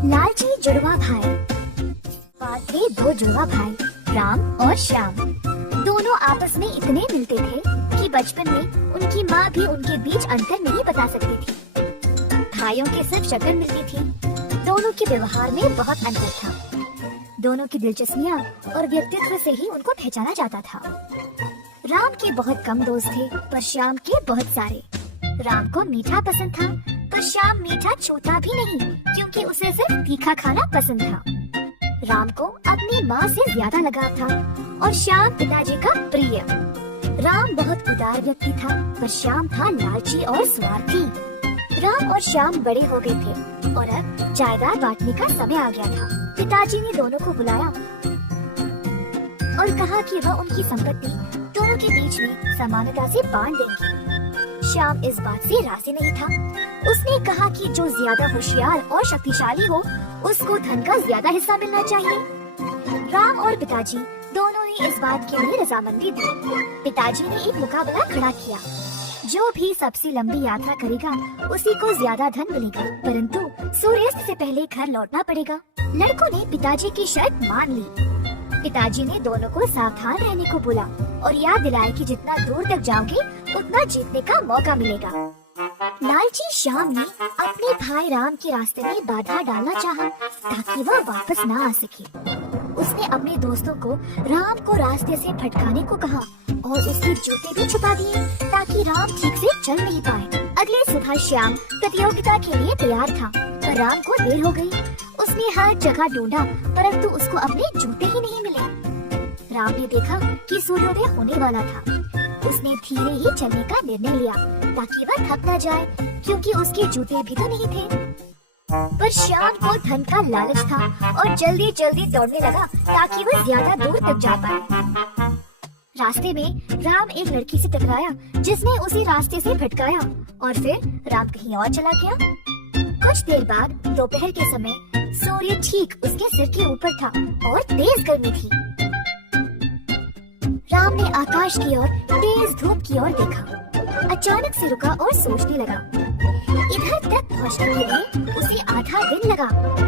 लालची जुड़वा भाई। बात थे दो जुड़वा भाई राम और श्याम। दोनों आपस में इतने मिलते थे कि बचपन में उनकी माँ भी उनके बीच अंतर नहीं बता सकती थी। भाइयों के सिर्फ शक्ल मिलती थी, दोनों के व्यवहार में बहुत अंतर था। दोनों की दिलचस्पियाँ और व्यक्तित्व से ही उनको पहचाना जाता था। राम के बहुत कम दोस्त थे पर श्याम के बहुत सारे। राम को मीठा पसंद था पर श्याम मीठा छूता भी नहीं क्योंकि उसे सिर्फ तीखा खाना पसंद था। राम को अपनी माँ से ज्यादा लगाव था और श्याम पिताजी का प्रिय। राम बहुत उदार व्यक्ति था पर श्याम था लालची और स्वार्थी। राम और श्याम बड़े हो गए थे और अब जायदाद बांटने का समय आ गया था। पिताजी ने दोनों को बुलाया और कहा कि वह उनकी संपत्ति दोनों के बीच में समानता से बांट देंगे। श्याम इस बात से राजी नहीं था। उसने कहा कि जो ज्यादा होशियार और शक्तिशाली हो उसको धन का ज्यादा हिस्सा मिलना चाहिए। राम और पिताजी दोनों ने इस बात के लिए रजामंदी दी। पिताजी ने एक मुकाबला खड़ा किया, जो भी सबसे लंबी यात्रा करेगा उसी को ज्यादा धन मिलेगा, परंतु सूर्यास्त से पहले घर लौटना पड़ेगा। लड़कों ने पिताजी की शर्त मान ली। पिताजी ने दोनों को सावधान रहने को बोला और याद दिलाया कि जितना दूर तक जाओगे उतना जीतने का मौका मिलेगा। लालची श्याम ने अपने भाई राम के रास्ते में बाधा डालना चाहा ताकि वह वापस न आ सके। उसने अपने दोस्तों को राम को रास्ते से भटकाने को कहा और उसके जूते भी छुपा दिए ताकि राम ठीक से चल नहीं पाए। अगले सुबह श्याम प्रतियोगिता के लिए तैयार था पर राम को देर हो गई। उसने हर जगह ढूंढा परंतु उसको अपने जूते ही नहीं मिले। राम ने देखा कि सूर्योदय होने वाला था। उसने धीरे ही चलने का निर्णय लिया ताकि वह थक न जाए क्योंकि उसके जूते भी तो नहीं थे। पर श्याम को धन का लालच था और जल्दी जल्दी दौड़ने लगा ताकि वह ज्यादा दूर तक जा पाए। रास्ते में राम एक लड़की से टकराया जिसने उसी रास्ते से भटकाया और फिर राम कहीं और चला गया। कुछ देर बाद दोपहर के समय सूर्य ठीक उसके सिर के ऊपर था और तेज गर्मी थी। राम ने आकाश की ओर तेज धूप की ओर देखा। अचानक से रुका और सोचने लगा। इधर तक पहुंचने के लिए उसे आधा दिन लगा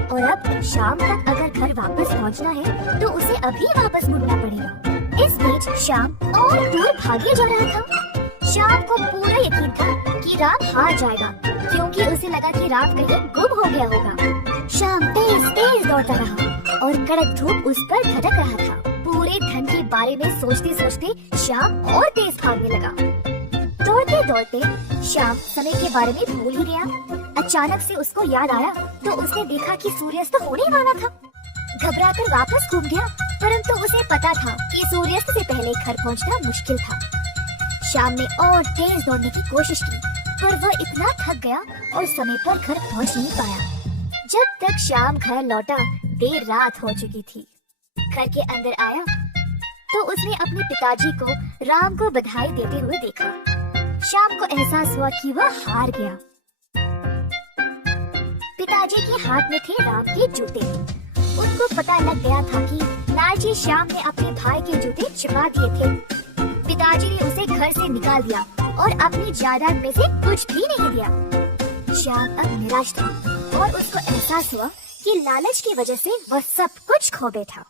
और अब शाम तक अगर घर वापस पहुंचना है तो उसे अभी वापस मुड़ना पड़ेगा। इस बीच शाम और दूर भागे जा रहा था। शाम को पूरा यकीन था कि राम हार जाएगा क्योंकि उसे लगा कि रात कहीं गुम हो गया होगा। शाम तेज तेज दौड़ता रहा और कड़क धूप उस पर धड़क रहा था। पूरे धन के बारे में सोचते सोचते शाम और तेज भागने लगा। दौड़ते दौड़ते शाम समय के बारे में भूल ही गया। अचानक से उसको याद आया तो उसने देखा कि सूर्यास्त होने वाला था। घबराकर वापस घूम गया परंतु उसे पता था कि सूर्यास्त से पहले घर पहुंचना मुश्किल था। शाम ने और तेज दौड़ने की कोशिश की पर वह इतना थक गया और समय पर घर पहुंच नहीं पाया। जब तक शाम घर लौटा देर रात हो चुकी थी। घर के अंदर आया तो उसने अपने पिताजी को राम को बधाई देते हुए देखा। शाम को एहसास हुआ कि वह हार गया। पिताजी के हाथ में थे राम के जूते। उनको पता लग गया था कि लालची श्याम ने अपने भाई के जूते छिपा दिए थे। पिताजी ने उसे घर से निकाल दिया और अपनी जायदाद में से कुछ भी नहीं दिया। श्याम अब निराश था और उसको एहसास हुआ कि लालच की वजह से वह सब कुछ खो बैठा।